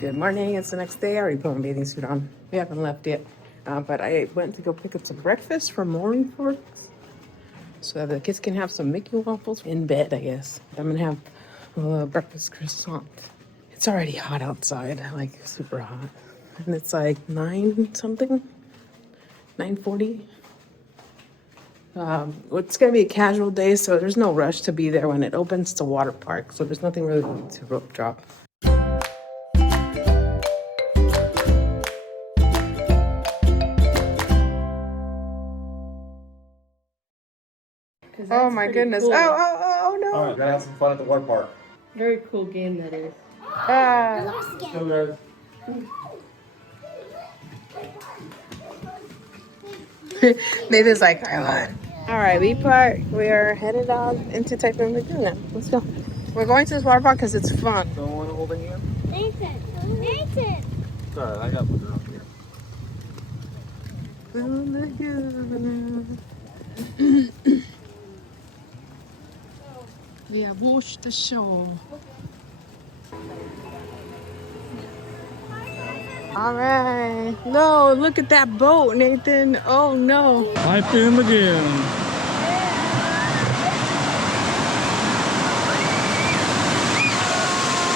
Good morning. It's the next day. I already put my bathing suit on. We haven't left yet. But I went to go pick up some breakfast from Morning Forks so that the kids can have some Mickey waffles in bed, I guess. I'm going to have a breakfast croissant. It's already hot outside, like super hot. And it's like 9 something, 9:40. It's going to be a casual day, so there's no rush to be there when it opens. It's a water park, so there's nothing really to rope drop. Oh my goodness. Cool. Oh no. All right, gotta have some fun at the water park. Very cool game that is. Nathan's like, all right, we are headed out into Typhoon Lagoon now. Let's go. We're going to this water park because it's fun. Don't want to hold it here? Nathan! It's all right, I got one up here. We have watched the show. All right. No, look at that boat, Nathan. Oh no. Typhoon Lagoon.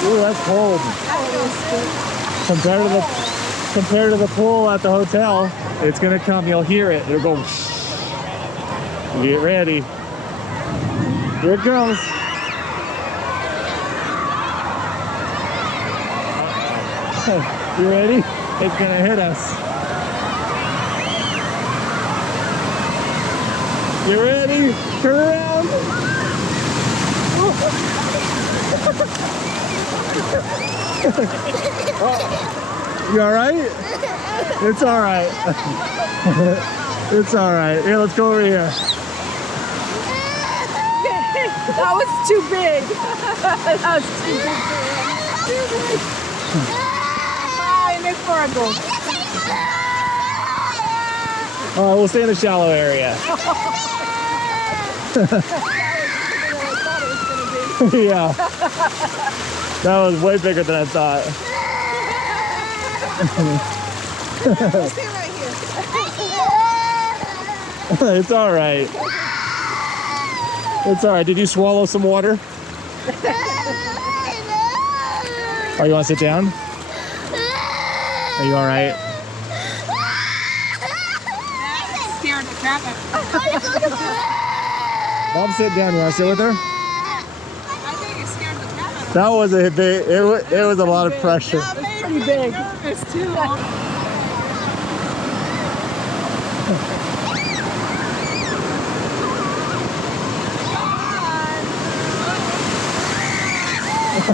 Ooh, that's cold. Compared to the pool at the hotel, it's gonna come. You'll hear it. It'll go. Get ready. Here it goes. You ready? It's gonna hit us. You ready? Turn around. You all right? It's all right. It's all right. Here, let's go over here. That was too big. That was too big. Bye, Miss Fargo. All right, we'll stay in the shallow area. Yeah. That was way bigger than I thought. We'll stay right here. It's all right. It's all right. Did you swallow some water? Oh, you want to sit down? Are you all right? Scared the crap out of me. Mom, sit down. You want to sit with her? I think it scared the crap out of me. That was a big. It was a lot of pressure. That was pretty big. It's too long.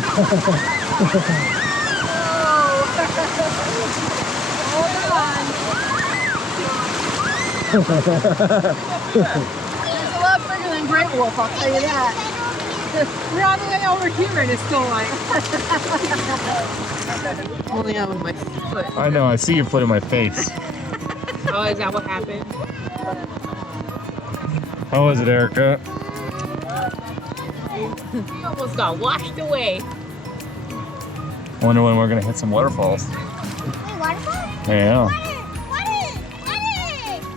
Hold on. It's a lot bigger than Great Wolf, I'll tell you that. We're all the way over here and it's still like... Holding out with my foot. I know. I see your foot in my face. Oh, is that what happened? How was it, Erica? We almost got washed away. Wonder when we're gonna hit some waterfalls. Wait, waterfall? Yeah. Water!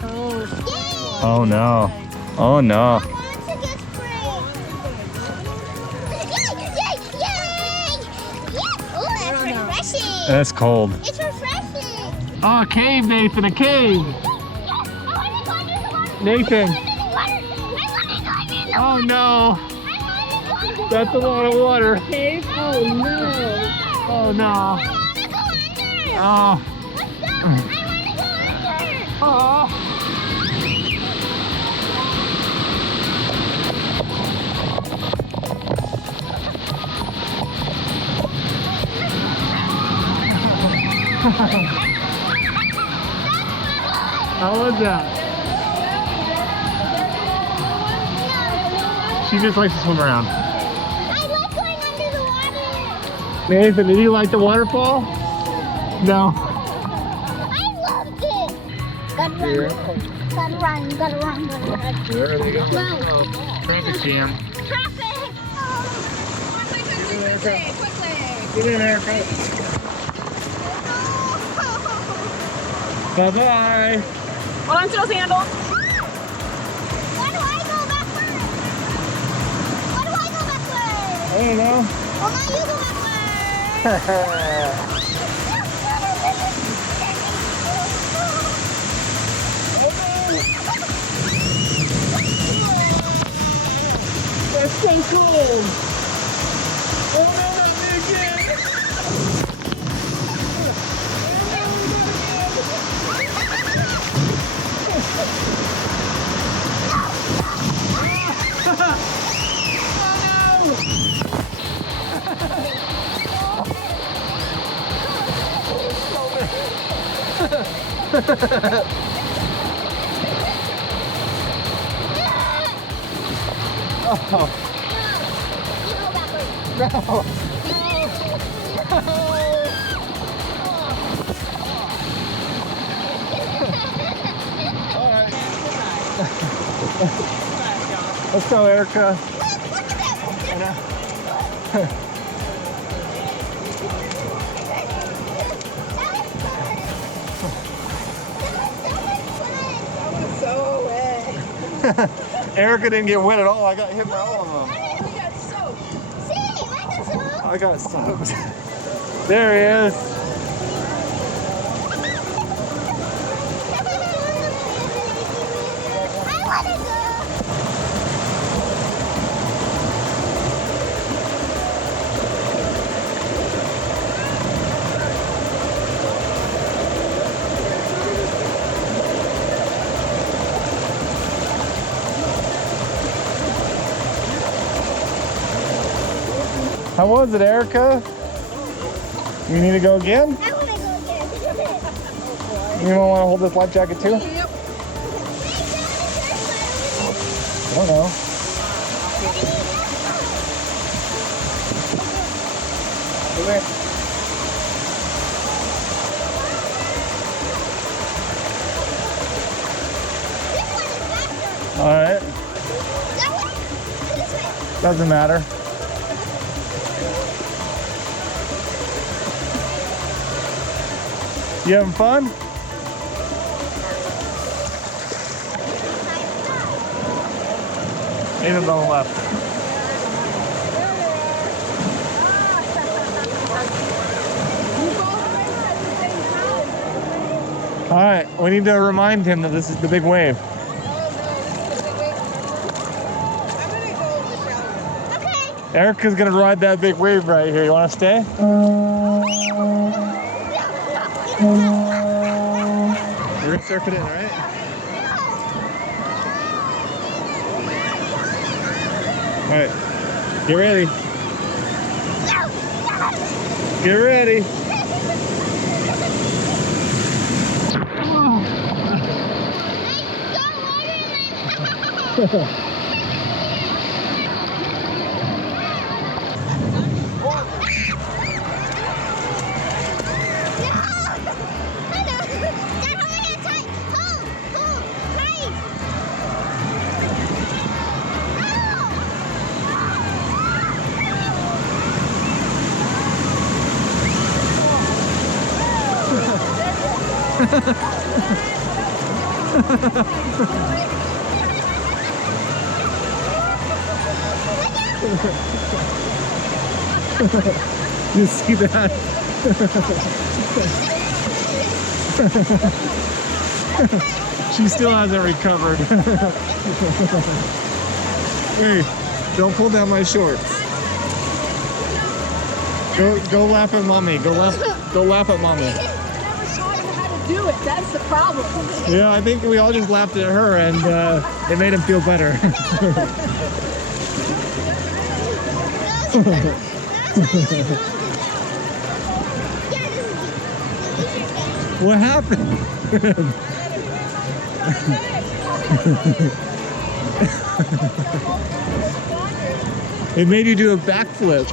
Oh. Yay! Oh no. Oh no. I want to get sprayed. Yay! Oh, that's refreshing. That's cold. It's refreshing. Oh, a cave, Nathan. A cave. Yes, I want to go under the water. Nathan. I want to go under the water. Oh no. I want to go under the That's a lot of water. Cave? Oh no. Oh no. I want to go under. Oh. Let's go. I want to go under. Oh. How was that? She just likes to swim around. I like going under the water. Nathan, did you like the waterfall? No. I loved it. Gotta run. Gotta run. Gotta run. Gotta run. There they go. Run. Traffic jam. Traffic. Quickly. Get in, Erica. Bye-bye. Hold on to those handles. Why do I go backwards? Why do I go backwards? I don't know. Oh, now you go backwards. That's so cool. Oh no, not me again. Oh. You go backwards. No. All right. Let's go, Erica. Look at that. I know. So wet. Erica didn't get wet at all. I got hit by all of them. We got soaked. I got soaked. There he is. How was it, Erica? You need to go again? I want to go again. You don't want to hold this life jacket too? Yep. I don't know. Come here. All right. Doesn't matter. You having fun? Even on the left. All right, we need to remind him that this is the big wave. Erica's gonna ride that big wave right here. You wanna stay? We're gonna surf it in, all right? All right, get ready. Get ready. You see that? She still hasn't recovered. Hey, don't pull down my shorts. Go laugh at mommy. Go laugh at mommy. I never taught him how to do it. That's the problem. Yeah, I think we all just laughed at her and it made him feel better. What happened? It made you do a backflip.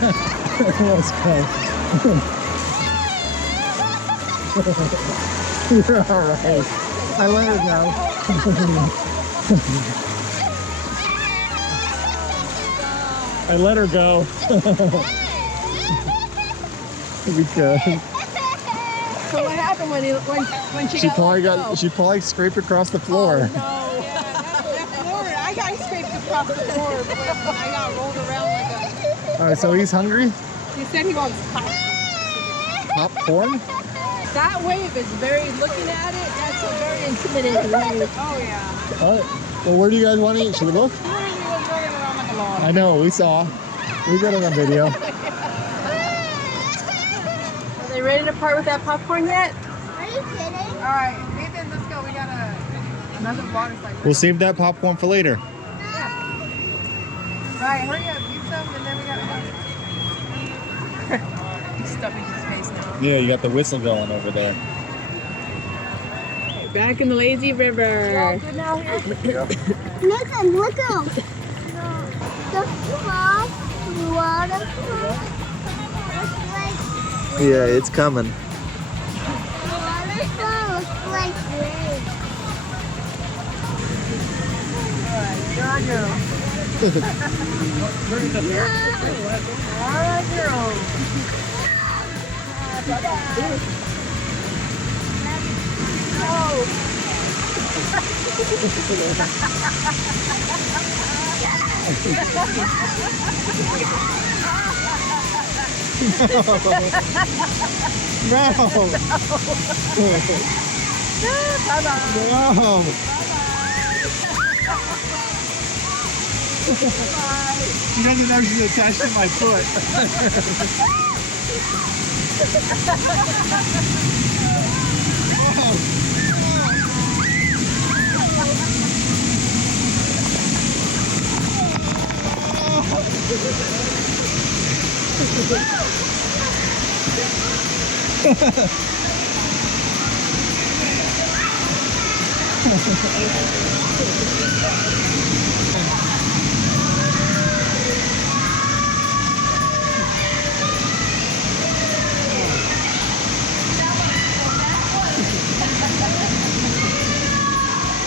Let's go. You're all right. I let her go. I let her go. We good. So what happened when she She got probably let go? she probably scraped across the floor. No, I got scraped across the floor, but I got rolled around like a... All right, so he's hungry. He said he wants Popcorn? That wave is very, looking at it, that's a very intimidating wave. Oh yeah. All right. Well, where do you guys want to eat? Should we look? He was running around like a log. I know, we saw. We got it on video. Are they ready to part with that popcorn yet? Are you kidding? Alright, Nathan, let's go. We got another water slide. We'll save that popcorn for later. Alright, hurry up, eat some, and then we gotta go. He's stuffing his face now. Yeah, you got the whistle going over there. Back in the lazy river. Good now here. Nathan, look out. The frog, waterfall. Looks like Yeah, it's coming. waterfall looks like waves. Alright, you're on your own. You're on your own. No! She doesn't know she's attached to my foot.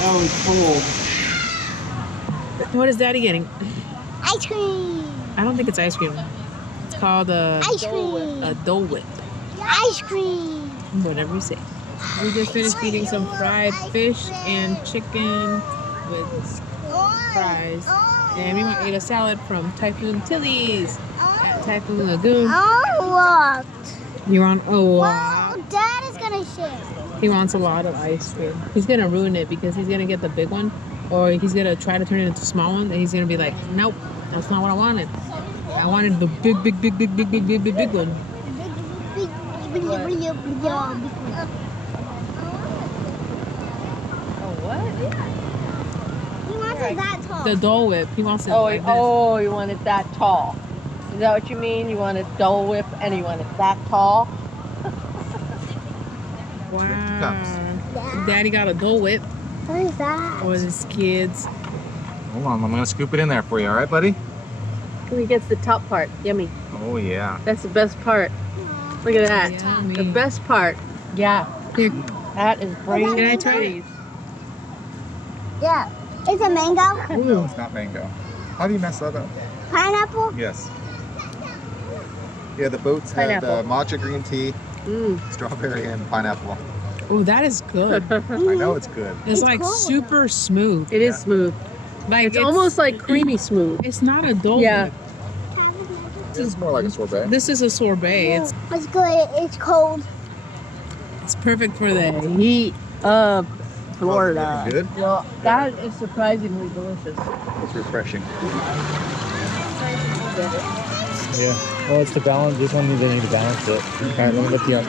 Oh, it's cold. What is Daddy getting? Ice cream. I don't think it's ice cream. It's called Ice cream. a Dole Whip. Ice cream. Whatever you say. We just finished eating some fried fish and chicken with fries. And we went and ate a salad from Typhoon Tilly's at Typhoon Lagoon. Oh, what? You're on a lot. Well, Dad is gonna share. He wants a lot of ice cream. He's gonna ruin it because he's gonna get the big one, or he's gonna try to turn it into a small one, and he's gonna be like, nope, that's not what I wanted. I wanted the big one. He wants it that tall. The Dole Whip. He wants it Oh, like this. oh, you want it that tall. Is that what you mean? You want a Dole Whip and you want it that tall? Wow. Daddy got a Dole Whip What is that? for his kids. Hold on, I'm gonna scoop it in there for you, all right, buddy? He gets the top part. Yummy. Oh, yeah. That's the best part. Look at that. Yummy. The best part. Yeah. Here, That is great. can I try it? Yeah. It's a mango. No, it's not mango. How do you mess that up? Pineapple. Yes. Yeah, the boats had Pineapple. matcha green tea, Mm. strawberry, and pineapple. Oh, that is good. I know it's good. It's like cool. super smooth. It is smooth. Like It's almost like creamy smooth. It's not a Dole Yeah. Whip. It's more like a sorbet. This is a sorbet. It's good. It's cold. It's perfect for the Heat of Florida. Good. Well, that is surprisingly delicious. It's refreshing. Yeah. Well, it's to balance. This one they need to balance it. All right, let me lift you up.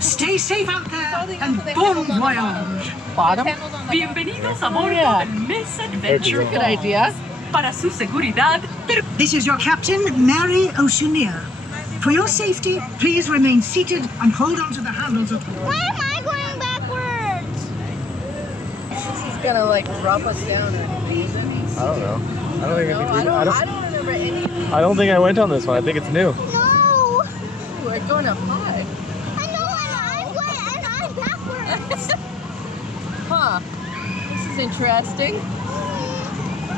Stay safe out there and bon voyage. Bottom. Bienvenidos a bordo Yeah. del Misadventure. Good idea. Para su seguridad. This is your captain, Mary Oceania. For your safety, please remain seated and hold on to the handles of. Why am I going backwards? He's gonna like drop us down. I don't know. I don't think No, I don't remember any. I don't think I went on this one. I think it's new. No. We're going up high. I know, and I'm backwards. Huh. This is interesting.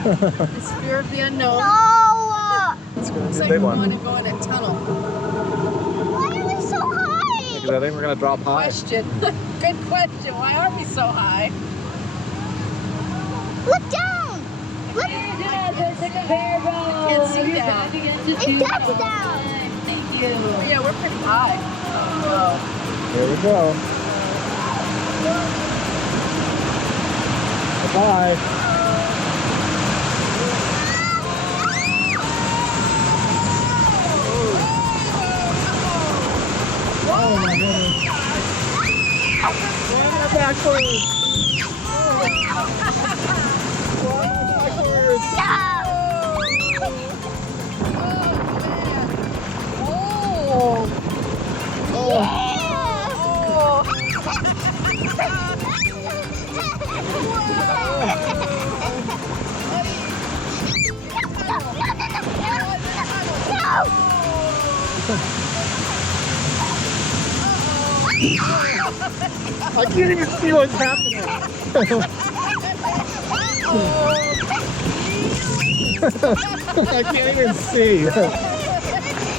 The fear of the unknown. No. It's gonna Looks be a like big we one. want to go in a tunnel. Why are we so high? Because I think we're gonna drop high. Question. Good question. Why are we so high? Look down. Look. I can't see down. It's that's down. Thank you. Yeah, we're pretty high. Oh. Here we go. Bye. Oh my goodness. Backwards. Backwards. I can't even see what's happening. I can't even see.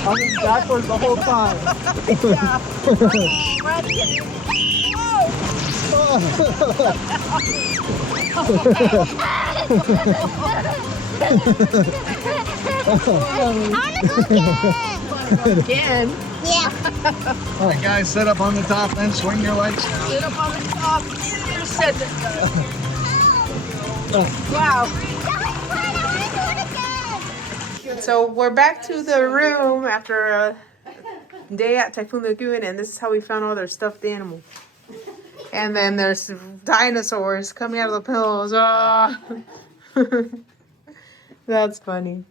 I'm in backwards the whole time. Again. Yeah. All right, guys, sit up on the top and swing your legs. Sit up on the top. You said that. Wow. So we're back to the room after a day at Typhoon Lagoon, and this is how we found all their stuffed animals. And then there's dinosaurs coming out of the pillows. Ah. That's funny.